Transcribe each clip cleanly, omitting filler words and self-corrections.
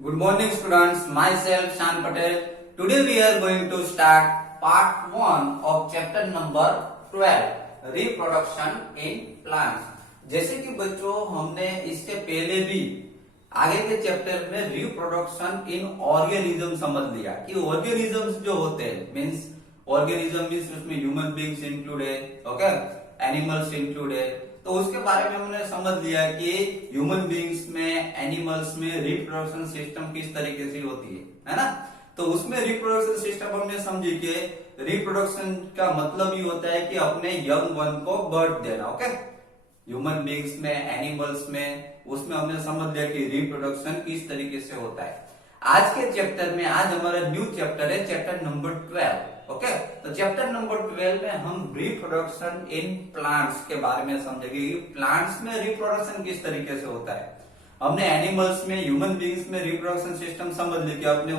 Good morning students, myself Shan Patel. Today we are going to start part 1 of chapter number 12, reproduction in plants. जैसे कि बच्चों हमने इसके पहले भी आगे के चैप्टर में रिप्रोडक्शन इन ऑर्गेनिज्म समझ लिया कि ऑर्गेनिजम्स जो होते हैं मींस ऑर्गेनिज्म मींस उसमें ह्यूमन बीइंग्स इंक्लूड है, ओके, एनिमल्स इंक्लूड है। तो उसके बारे में हमने समझ लिया कि ह्यूमन बीइंग्स में एनिमल्स में रिप्रोडक्शन सिस्टम किस तरीके से होती है ना। तो उसमें रिप्रोडक्शन सिस्टम हमने समझी कि रिप्रोडक्शन का मतलब ही होता है कि अपने यंग वन को बर्थ देना, ओके। ह्यूमन बीइंग्स में एनिमल्स में उसमें हमने समझ लिया कि रिप्रोडक्शन किस तरीके से होता है। आज के चैप्टर में आज हमारा न्यू चैप्टर है चैप्टर नंबर 12, ओके। तो चैप्टर नंबर 12 में हम रिप्रोडक्शन इन प्लांट्स के बारे में समझेंगे कि प्लांट्स में रिप्रोडक्शन किस तरीके से होता है। हमने एनिमल्स में ह्यूमन बीइंग्स में रिप्रोडक्शन सिस्टम समझ लिया कि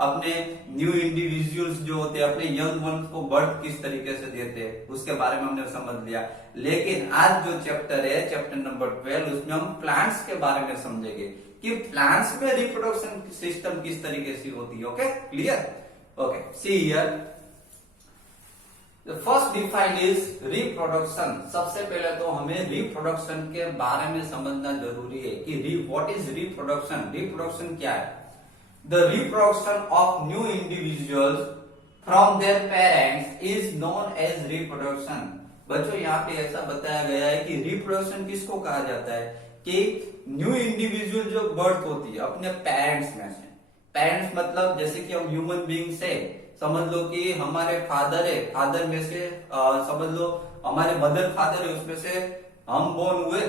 अपने न्यू इंडिविजुअल्स जो होते हैं अपने यंग वंस को बर्थ किस तरीके से देते हैं उसके बारे में हमने समझ लिया। लेकिन आज जो चैप्टर है चैप्टर नंबर 12 उसमें हम प्लांट्स के बारे में समझेंगे कि प्लांट्स में रिप्रोडक्शन सिस्टम किस तरीके से होती है, okay, clear, okay. See here first defined is reproduction. सबसे पहले तो हमें रिप्रोडक्शन के बारे में समझना जरूरी है कि व्हाट इज रिप्रोडक्शन। रिप्रोडक्शन क्या है? The reproduction of new individuals from their parents is known as reproduction. बच्चों यहाँ पे ऐसा बताया गया है कि रिप्रोडक्शन किसको कहा जाता है कि न्यू इंडिविजुअल जो बर्थ होती है अपने पेरेंट्स में से। पेरेंट्स मतलब जैसे कि हम ह्यूमन बीइंग से समझ लो कि हमारे फादर है, फादर में से समझ लो हमारे मदर फादर है, उसमें से हम बोर्न हुए,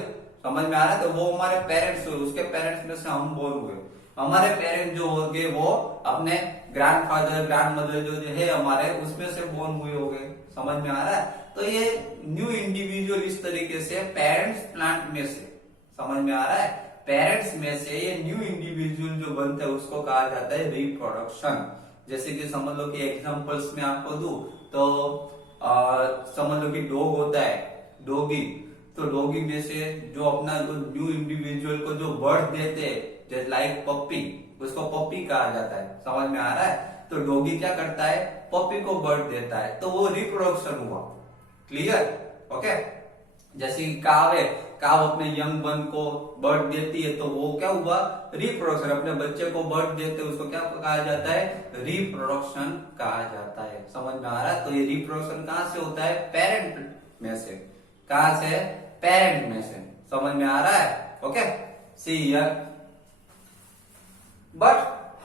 समझ में आ रहा है। तो वो हमारे पेरेंट्स हुए, उसके पेरेंट्स में से हम बोर्न हुए। हमारे पेरेंट्स जो होंगे वो अपने ग्रैंडफादर ग्रैंड मदर जो है हमारे उसमें से बोर्न हुए होंगे, समझ में आ रहा है। तो ये न्यू इंडिविजुअल इस तरीके से पेरेंट्स प्लांट में से, समझ में आ रहा है, पेरेंट्स में से ये न्यू इंडिविजुअल जो बनता है उसको कहा जाता है रिप्रोडक्शन। जैसे कि समझ लो कि एग्जांपल्स में आपको दूं तो समझ लो कि डॉग होता है, डॉगी, तो डॉगी में से जो अपना जो न्यू इंडिविजुअल को जो बर्थ देते हैं जैसे लाइक पप्पी, उसको पप्पी कहा जाता है, समझ में आ रहा है। तो डॉगी क्या करता है, पप्पी को बर्थ देता है, तो वो रिप्रोडक्शन हुआ, क्लियर, ओके। जैसे काव है, काव अपने यंग वन को बर्थ देती है तो वो क्या हुआ, रिप्रोडक्शन। अपने बच्चे को बर्थ देते हैं उसको क्या कहा जाता है, रिप्रोडक्शन कहा जाता है, समझ में आ रहा है। तो ये रिप्रोडक्शन कहां से होता है, पेरेंट में से। कहां से, पेरेंट में से, समझ में आ रहा है, okay. See here, but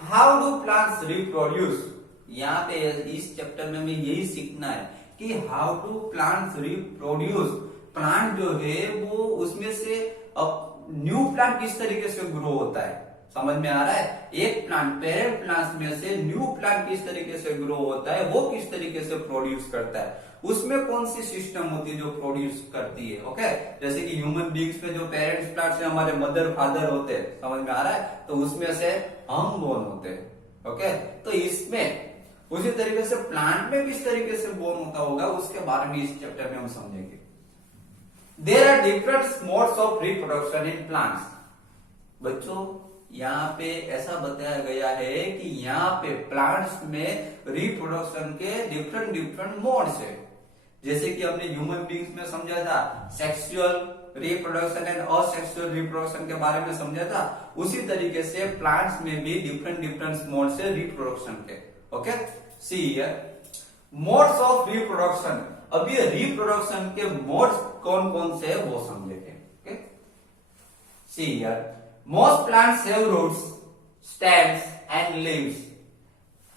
how do plants reproduce. यहाँ पे इस चैप्टर में हमें यही सीखना है कि how do plants reproduce. Plant जो है वो उसमें से अब न्यू प्लांट किस तरीके से ग्रो होता है, समझ में आ रहा है। एक प्लांट पेरेंट प्लांट में से न्यू प्लांट किस तरीके से ग्रो होता है, वो किस तरीके से प्रोड्यूस करता है, उसमें कौन सी सिस्टम होती है जो प्रोड्यूस करती है, ओके। जैसे कि ह्यूमन बीइंग्स में जो पेरेंट्स प्लांट से हमारे मदर फादर होते हैं, समझ में आ रहा है, तो उसमें से हम बोर्न होते हैं, ओके। तो इसमें उसी तरीके से प्लांट में किस तरीके से बोर्न होता होगा उसके बारे में इस चैप्टर में हम समझेंगे। There are different modes of reproduction in plants. बच्चों यहाँ पे ऐसा बताया गया है कि यहाँ पे प्लांट्स में रिप्रोडक्शन के डिफरेंट मोड्स है। जैसे कि हमने ह्यूमन बीइंग्स में समझा था sexual reproduction and asexual reproduction के बारे में समझा था, उसी तरीके से प्लांट्स में भी डिफरेंट मोड्स है रिप्रोडक्शन के, okay. See here, modes of reproduction. अब ये रिप्रोडक्शन के मोड्स कौन कौन से है वो समझेंगे। See here, most plants have roots, stems and leaves.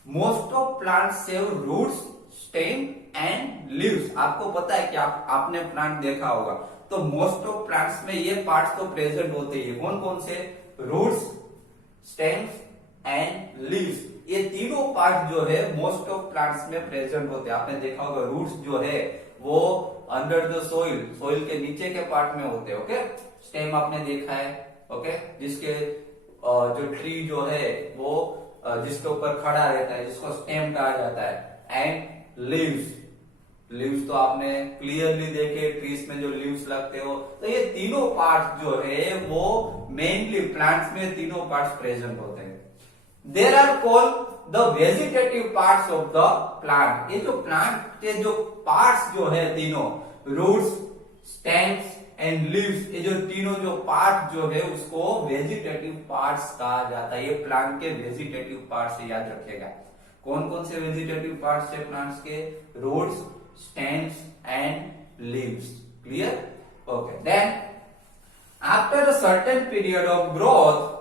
Most of plants have roots, stem and leaves. आपको पता है कि आपने प्लांट देखा होगा, तो मोस्ट ऑफ प्लांट्स में ये पार्ट्स तो प्रेजेंट होते ही, कौन कौन से, रूट्स, स्टेम्स एंड लीव्स। ये तीनों पार्ट जो है मोस्ट ऑफ प्लांट्स में प्रेजेंट होते हैं। आपने देखा होगा रूट्स जो है वो अंडर द सोइल, सोइल के नीचे के पार्ट में होते हैं, ओके। स्टेम आपने देखा है, ओके, जिसके जो ट्री जो है वो जिसके ऊपर खड़ा रहता है जिसको स्टेम कहा जाता है, एंड लीव्स लीव्स तो आपने क्लियरली देखे, ट्रीज में जो लीव्स लगते हो, तो ये तीनों पार्ट्स जो है वो मेनली प्लांट्स में तीनों पार्ट्स प्रेजेंट होते हैं। There are called the vegetative parts of the plant. ये जो प्लांट के जो पार्ट्स जो है तीनों, रूट्स, स्टेम्स एंड लीव्स, ये जो तीनों जो पार्ट जो है उसको वेजिटेटिव पार्ट्स कहा जाता है। ये प्लांट के वेजिटेटिव पार्ट्स याद रखिएगा। कौन कौन से वेजिटेटिव पार्ट्स है प्लांट्स के? Roots, stems and leaves. Clear? Okay. Then after a certain period of growth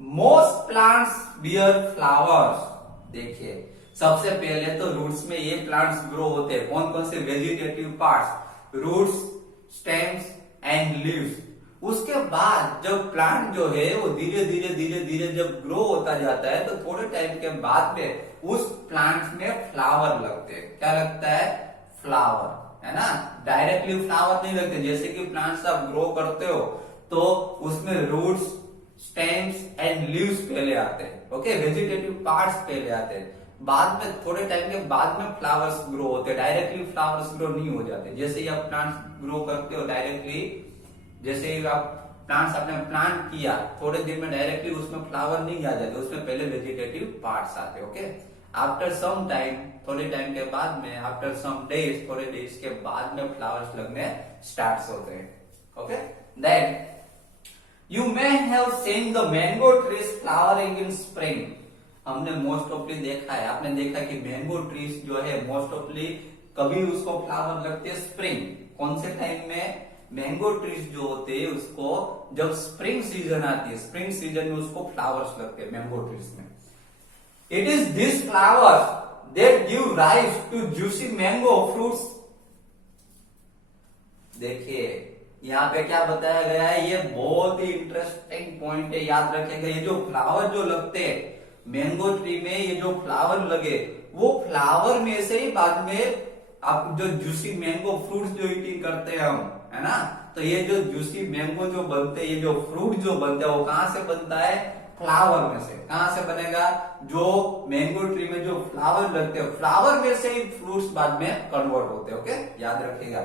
most plants bear flowers. देखिए, सबसे पहले तो रूट्स में ये प्लांट्स ग्रो होते हैं। कौन कौन से? Vegetative parts, roots, stems and leaves. उसके बाद जब प्लांट जो है वो धीरे धीरे जब ग्रो होता जाता है तो थोड़े टाइम के बाद में उस प्लांट में फ्लावर लगते हैं। क्या लगता है? फ्लावर, है ना। डायरेक्टली फ्लावर नहीं लगते। जैसे कि प्लांट्स आप ग्रो करते हो तो उसमें रूट्स, स्टेम्स एंड लीव्स पहले आते हैं। ओके, वेजिटेटिव पार्ट्स पहले आते हैं, बाद में थोड़े टाइम के बाद में फ्लावर्स ग्रो होते हैं। डायरेक्टली फ्लावर्स ग्रो नहीं हो जाते। जैसे ही आप प्लांट्स ग्रो करते हो डायरेक्टली, जैसे ही आप प्लांट्स आपने प्लांट किया थोड़े दिन में डायरेक्टली उसमें फ्लावर नहीं आ जाते, उसमें पहले वेजिटेटिव पार्ट्स आते हैं। ओके, आफ्टर सम टाइम, थोड़े टाइम के बाद में, आफ्टर सम डेज, थोड़े डेज के बाद में फ्लावर्स लगने स्टार्ट होते हैं। Okay, then you may have seen the mango trees flowering in spring. हमने मोस्ट ऑफली देखा है, आपने देखा कि मैंगो ट्रीज जो है मोस्ट ऑफली कभी उसको फ्लावर लगते हैं? स्प्रिंग। कौन से टाइम में? मैंगो ट्रीज जो होते हैं उसको जब स्प्रिंग सीजन आती है, स्प्रिंग सीजन में उसको फ्लावर्स लगते हैं मैंगो ट्रीज में। It is this flowers that give rise to juicy mango fruits. देखिए, यहाँ पे क्या बताया गया है, ये बहुत ही इंटरेस्टिंग पॉइंट है, याद रखेगा। ये जो फ्लावर जो लगते हैं मैंगो ट्री में, ये जो फ्लावर लगे वो फ्लावर में से ही बाद में आप जो जूसी मैंगो फ्रूट्स जो ईटिंग करते हैं हम, है ना, तो ये जो जूसी मैंगो जो बनते हैं, ये जो फ्रूट जो बनता है वो कहां से बनता है? फ्लावर में से। कहां से बनेगा? जो मैंगो ट्री में जो फ्लावर लगते हैं फ्लावर में से ही फ्रूट्स बाद में कन्वर्ट होते हैं। ओके, याद रखिएगा।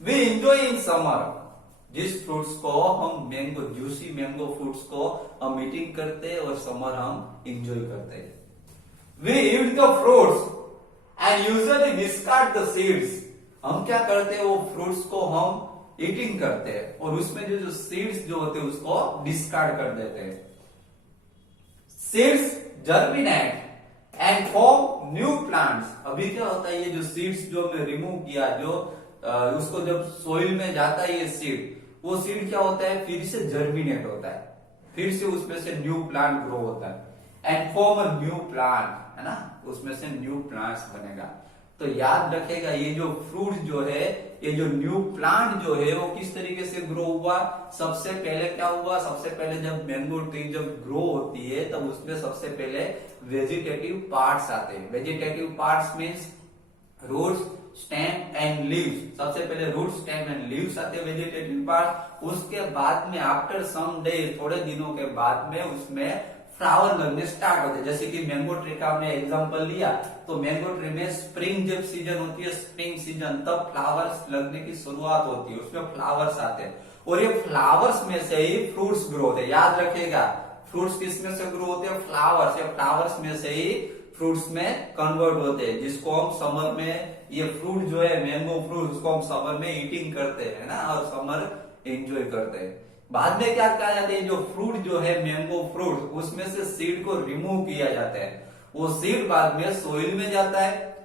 वी इंजॉय इन समर, जिस फ्रूट्स को हम मैंगो, जूसी मैंगो फ्रूट्स को हम ईटिंग करते हैं और समर हम इंजॉय करते हैं। We eat the fruits and usually discard the seeds. हम क्या करते हैं? वो फ्रूट्स को हम ईटिंग करते हैं और उसमें जो सीड्स जो होते हैं उसको डिस्कार्ड कर देते हैं। Seeds germinate and form new plants. अभी क्या होता है, ये जो सीड्स जो मैं रिमूव किया, जो उसको जब सोइल में जाता है ये सीड, वो सीड क्या होता है? फिर से जर्मिनेट होता है, फिर से उसमें से न्यू प्लांट ग्रो होता है and form a new plant, है ना, उसमें से न्यू प्लांट्स बनेगा। तो याद रखेगा, ये जो फ्रूट जो है, ये जो न्यू प्लांट जो है वो किस तरीके से ग्रो हुआ? सबसे पहले क्या हुआ? सबसे पहले जब मैंगो ट्री जब ग्रो होती है तब उसमें सबसे पहले वेजिटेटिव पार्ट्स आते हैं। Vegetative parts means roots, stem and leaves. सबसे पहले रूट, स्टेम एंड लीव्स आते हैं वेजिटेटिव पार्ट। उसके बाद में आफ्टर सम डेज, थोड़े दिनों के बाद में उसमें फ्लावर लगने स्टार्ट होते हैं। जैसे कि मैंगो ट्री का हमने एग्जांपल लिया, तो मैंगो ट्री में स्प्रिंग जब सीजन होती है, स्प्रिंग सीजन, तब फ्लावर्स लगने की शुरुआत होती है, उसमें फ्लावर्स आते हैं और ये फ्लावर्स में से ही फ्रूट्स ग्रो होते हैं। याद रखिएगा, फ्रूट्स किस में से ग्रो होते हैं? फ्लावर्स। या फ्लावर्स में से ही फ्रूट्स में कन्वर्ट होते हैं, जिसको हम समर में, ये फ्रूट जो है मैंगो फ्रूट, उसको हम समर में ईटिंग करते हैं ना, और समर एंजॉय करते हैं। बाद में क्या कहा जाता है? जो फ्रूट जो है मैंगो फ्रूट, उसमें से सीड को रिमूव किया जाता है। वो सीड बाद में सोइल में जाता है,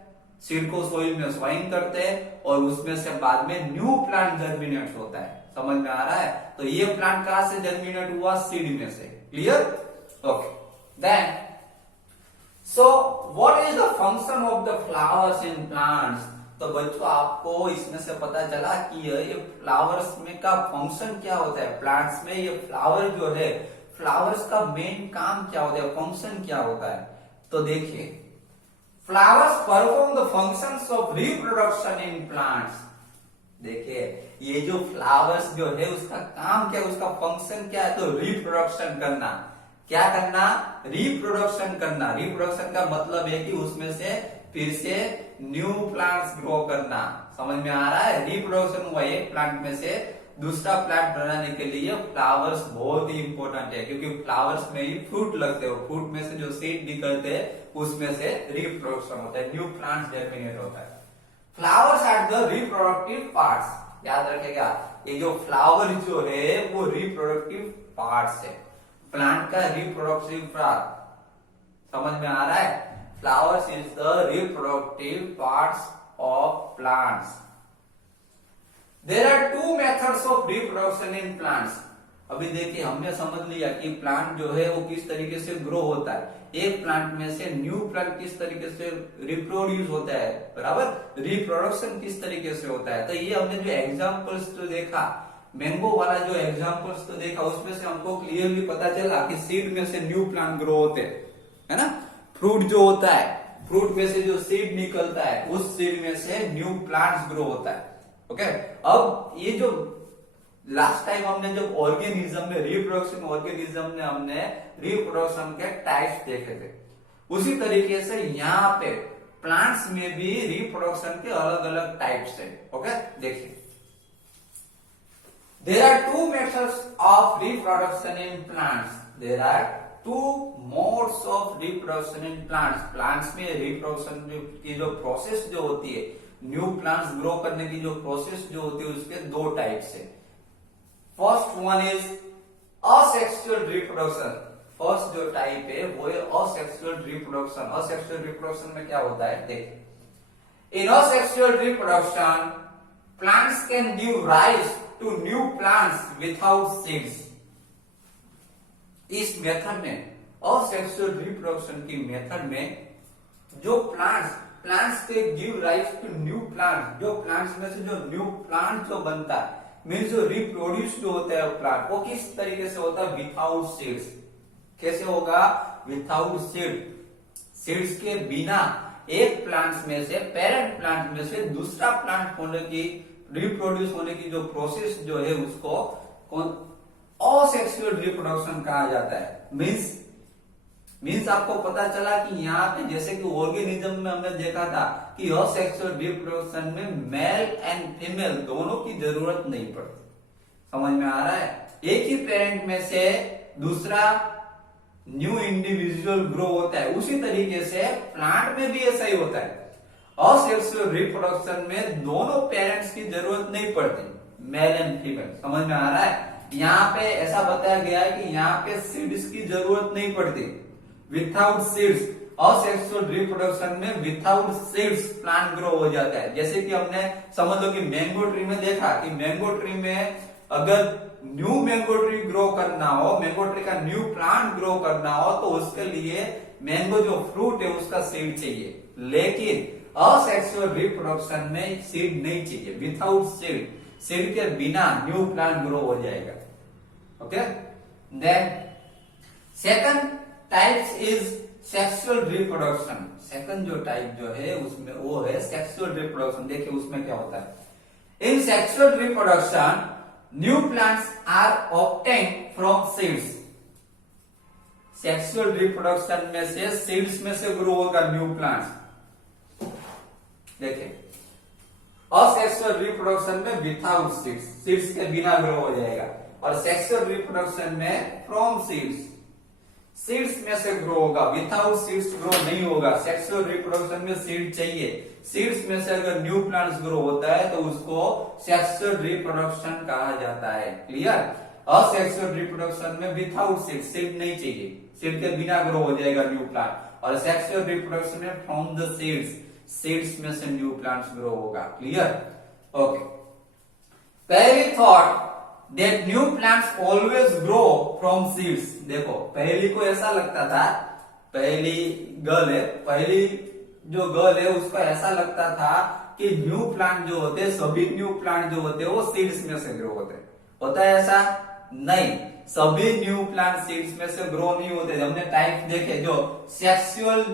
सीड को सोइल में स्वाइंग करते हैं और उसमें से बाद में न्यू प्लांट जर्मिनेट होता है। समझ में आ रहा है? तो ये प्लांट कहां से जर्मिनेट हुआ? सीड में से। Clear? Okay, then so what is the function of the flowers in plants? तो बच्चों, आपको इसमें से पता चला कि ये फ्लावर्स में का फंक्शन क्या होता है। प्लांट्स में ये फ्लावर जो है, फ्लावर्स का मेन काम क्या होता है, फंक्शन क्या होता है? तो देखिए, flowers perform the functions of reproduction in plants. देखिए, ये जो फ्लावर्स जो है उसका काम क्या है, उसका फंक्शन क्या है? तो रिप्रोडक्शन करना। क्या करना? रिप्रोडक्शन करना। रिप्रोडक्शन का मतलब है कि उसमें से फिर से न्यू प्लांट्स ग्रो करना। समझ में आ रहा है? रिप्रोडक्शन हुआ एक प्लांट में से दूसरा प्लांट बनाने के लिए फ्लावर्स बहुत ही इंपॉर्टेंट है, क्योंकि फ्लावर्स में ही फ्रूट लगते हो, फ्रूट में से जो सीड निकलते हैं उसमें से रिप्रोडक्शन होता है, न्यू प्लांट्स जर्मिनेट होता है। Flowers are the reproductive parts. याद रखेगा, ये जो फ्लावर जो है वो रिप्रोडक्टिव पार्ट्स है, प्लांट का रिप्रोडक्टिव पार्ट। समझ में आ रहा है? Flowers is the reproductive parts of plants. There are two methods of reproduction in plants. अभी देखिए, हमने समझ लिया कि प्लांट जो है वो किस तरीके से ग्रो होता है, एक प्लांट में से न्यू प्लांट किस तरीके से रिप्रोड्यूस होता है, बराबर, रिप्रोडक्शन किस तरीके से होता है। तो ये हमने जो एग्जांपल्स तो देखा, मैंगो वाला जो एग्जांपल्स तो देखा, उसमें से हमको क्लियरली पता चला कि सीड में से न्यू प्लांट ग्रो होते हैं, है ना। फ्रूट जो होता है, फ्रूट में से जो सीड निकलता है उस सीड में से न्यू प्लांट्स ग्रो होता है। ओके, अब ये जो लास्ट टाइम हमने जब ऑर्गेनिज्म में रिप्रोडक्शन ऑर्गेनिज्म में हमने रिप्रोडक्शन के टाइप्स देखे थे, उसी तरीके से यहाँ पे प्लांट्स में भी रिप्रोडक्शन के अलग अलग टाइप्स है। ओके, देखिए, there are two methods of reproduction in plants. There are two modes of reproduction in plants. Plants में reproduction की जो प्रोसेस जो होती है, न्यू प्लांट्स ग्रो करने की जो प्रोसेस जो होती है, उसके दो टाइप्स है। First one is asexual reproduction. First जो टाइप है वो है असेक्सुअल रिप्रोडक्शन। असेक्सुअल रिप्रोडक्शन में क्या होता है, देखिए, इन asexual reproduction plants can give rise to new plants without seeds. इस मेथड में, असेक्सुअल रिप्रोडक्शन की मेथड में, जो प्लांट्स के give rise to new plant, जो प्लांट्स में से जो न्यू प्लांट जो बनता है, मीन्स जो रिप्रोड्यूस जो होता है प्लांट, वो किस तरीके से होता है, विथआउट सीड्स। कैसे होगा, विथआउट सीड, सीड्स के बिना एक प्लांट में से, पेरेंट प्लांट में से दूसरा प्लांट होने की, रिप्रोड्यूस होने की जो प्रोसेस जो है उसको असेक्सुअल रिप्रोडक्शन कहा जाता है। मीन्स आपको पता चला कि यहाँ पे जैसे कि ऑर्गेनिज्म में हमने देखा था कि असेक्सुअल रिप्रोडक्शन में मेल एंड फीमेल दोनों की जरूरत नहीं पड़ती। समझ में आ रहा है? एक ही पेरेंट में से दूसरा न्यू इंडिविजुअल ग्रो होता है, उसी तरीके से प्लांट में भी ऐसा ही होता है। असेक्सुअल रिप्रोडक्शन में दोनों पेरेंट्स की जरूरत नहीं पड़ती, मेल एंड फीमेल। समझ में आ रहा है? यहाँ पे ऐसा बताया गया है कि यहाँ पे सीड्स की जरूरत नहीं पड़ती, विथआउट सीड्स। असेक्सुअल रिप्रोडक्शन में विथआउट सीड्स प्लांट ग्रो हो जाता है। जैसे कि हमने समझ लो कि मैंगो ट्री में देखा कि मैंगो ट्री में अगर न्यू मैंगो ट्री ग्रो करना हो, मैंगो ट्री का न्यू प्लांट ग्रो करना हो, तो उसके लिए मैंगो जो फ्रूट है उसका सीड चाहिए। लेकिन असेक्सुअल रिप्रोडक्शन में सीड नहीं चाहिए, विथआउट सीड, सीड के बिना न्यू प्लांट ग्रो हो जाएगा। Okay, then second types is sexual reproduction. Second जो टाइप जो है उसमें वो है सेक्सुअल रिप्रोडक्शन। देखिए उसमें क्या होता है। In sexual reproduction new plants are obtained from seeds. Sexual reproduction में से सीड्स में से ग्रो होगा न्यू प्लांट्स। देखिए, असेक्सुअल रिप्रोडक्शन में विथआउट सीड्स, सीड्स के बिना ग्रो हो जाएगा, और सेक्सुअल रिप्रोडक्शन में फ्रॉम सीड्स, सीड्स में से ग्रो होगा, विथआउट सीड्स ग्रो नहीं होगा। सेक्सुअल रिप्रोडक्शन में सीड चाहिए, सीड्स में से अगर न्यू प्लांट्स ग्रो होता है तो उसको सेक्सुअल रिप्रोडक्शन कहा जाता है। क्लियर? असेक्सुअल रिप्रोडक्शन में विथआउट सीड, सीड नहीं चाहिए, सीड के बिना ग्रो हो जाएगा न्यू प्लांट, और सेक्सुअल रिप्रोडक्शन में फ्रॉम द सीड्स, सीड्स में से न्यू प्लांट्स ग्रो होगा। क्लियर? ओके, पहली thought that new plants always grow from seeds। देखो, पहली को ऐसा लगता था, पहली गर्ल है, पहली जो गर्ल है उसको ऐसा लगता था कि न्यू प्लांट जो होते हैं, सभी न्यू प्लांट जो होते हैं वो सीड्स में से ग्रो होते हैं। होता है ऐसा? नहीं, सभी न्यू प्लांट सीड्स में से ग्रो नहीं होते। हमने टाइप देखे, जो सेक्सुअल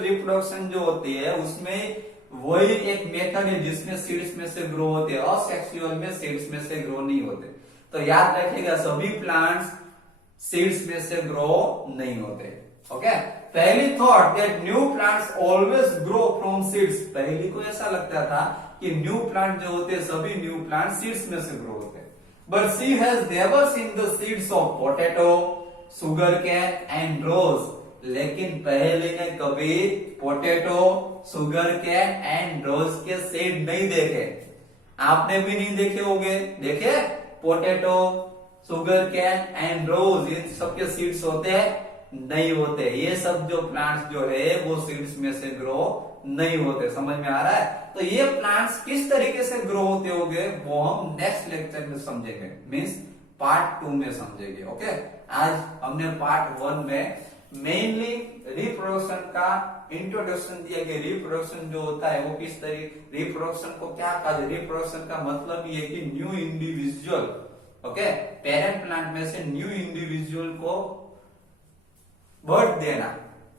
रिप्रोडक्शन जो होती है उसमें वही एक मेथड है जिसमें सीड्स में से ग्रो होते हैं, और सेक्सुअल में सीड्स में से ग्रो नहीं होते। तो याद रखिएगा, सभी प्लांट्स सीड्स में से ग्रो नहीं होते। ओके, पहली thought that new plants always grow from seeds, पहली को ऐसा लगता था कि न्यू प्लांट जो होते हैं सभी न्यू प्लांट सीड्स में से ग्रो होते हैं, but she has never seen the seeds of potato, sugar cane and rose, लेकिन पहले ने कभी potato, sugar cane and rose के सीड नहीं देखे। आपने भी नहीं देखे होंगे, देखे पोटैटो, शुगर कैन एंड रोज, ये सबके सीड्स होते हैं? नहीं होते। ये सब जो प्लांट्स जो है वो सीड्स में से ग्रो नहीं होते। समझ में आ रहा है? तो ये प्लांट्स किस तरीके से ग्रो होते होंगे वो हम नेक्स्ट लेक्चर में समझेंगे, मीन्स पार्ट 2 में समझेंगे। ओके, आज हमने पार्ट 1 में मेनली रिप्रोडक्शन का इंट्रोडक्शन दिया कि रिप्रोडक्शन जो होता है वो किस तरीके, रिप्रोडक्शन को क्या कहा जाए, रिप्रोडक्शन का मतलब ये कि new individual, okay, parent plant में से न्यू इंडिविजुअल को बर्थ देना।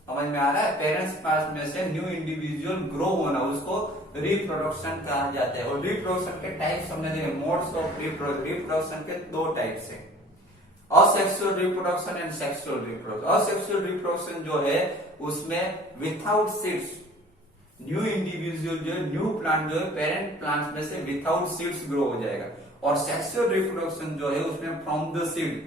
समझ में आ रहा है? पेरेंट्स पास में से न्यू इंडिविजुअल ग्रो होना, उसको रिप्रोडक्शन कहा जाता है। और रिप्रोडक्शन के टाइप्स हमने देखे, मोड्स ऑफ रिप्रोडक्शन के 2 टाइप्स है, asexual reproduction and sexual reproduction. Asexual reproduction जो है उसमें विथआउट सीड्स, न्यू इंडिविजुअल जो न्यू प्लांट जो है पेरेंट प्लांट में से विथआउट सीड्स ग्रो हो जाएगा। और सेक्सुअल रिप्रोडक्शन जो है उसमें फ्रॉम द सीड,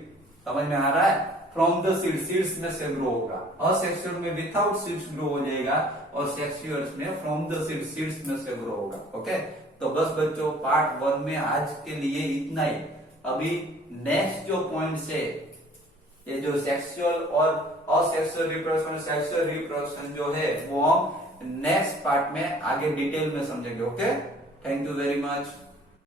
समझ में आ रहा है? फ्रॉम द सीड, सीड्स में से ग्रो होगा। असेक्सुअल में विथआउट सीड्स ग्रो हो जाएगा और सेक्सुअल में फ्रॉम द सीड, सीड्स में से ग्रो होगा। ओके, तो बस बच्चों पार्ट 1 में आज के लिए इतना ही। अभी नेक्स्ट जो पॉइंट है ये जो सेक्सुअल और असेक्सुअल रिप्रोडक्शन, सेक्सुअल रिप्रोडक्शन जो है वो हम नेक्स्ट पार्ट में आगे डिटेल में समझेंगे। Okay, thank you very much.